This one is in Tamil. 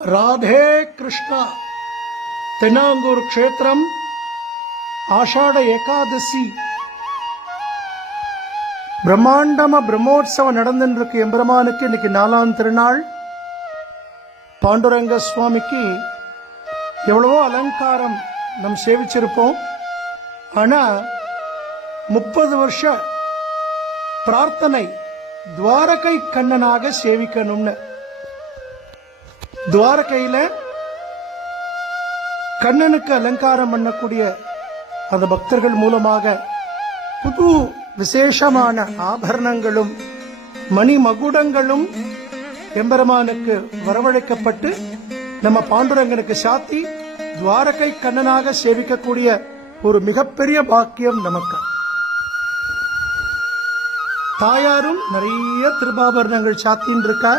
ராதே கிருஷ்ணா. தென்னாங்கூர் க்ஷேத்திரம் ஆஷாட ஏகாதசி பிரம்மாண்டமா பிரம்மோற்சவம் நடந்துருக்கு. எம்பெருமானுக்கு இன்னைக்கு 4ஆம் திருநாள். பாண்டுரங்க சுவாமிக்கு எவ்வளவோ அலங்காரம் நம் சேவிச்சிருப்போம். ஆனா 30 வருஷ பிரார்த்தனை துவாரகை கண்ணனாக சேவிக்கணும்னு. துவாரகையில கண்ணனுக்கு அலங்காரம் பண்ணக்கூடிய அந்த பக்தர்கள் மூலமாக புது விசேஷமான ஆபரணங்களும் மணி மகுடங்களும் எம்பெருமானுக்கு வரவழைக்கப்பட்டு நம்ம பாண்டுரங்கனுக்கு சாத்தி துவாரகை கண்ணனாக சேவிக்கக்கூடிய ஒரு மிகப்பெரிய பாக்கியம் நமக்கு. தாயாரும் நிறைய திருபாபரணங்கள் சாத்தின்னு இருக்கா.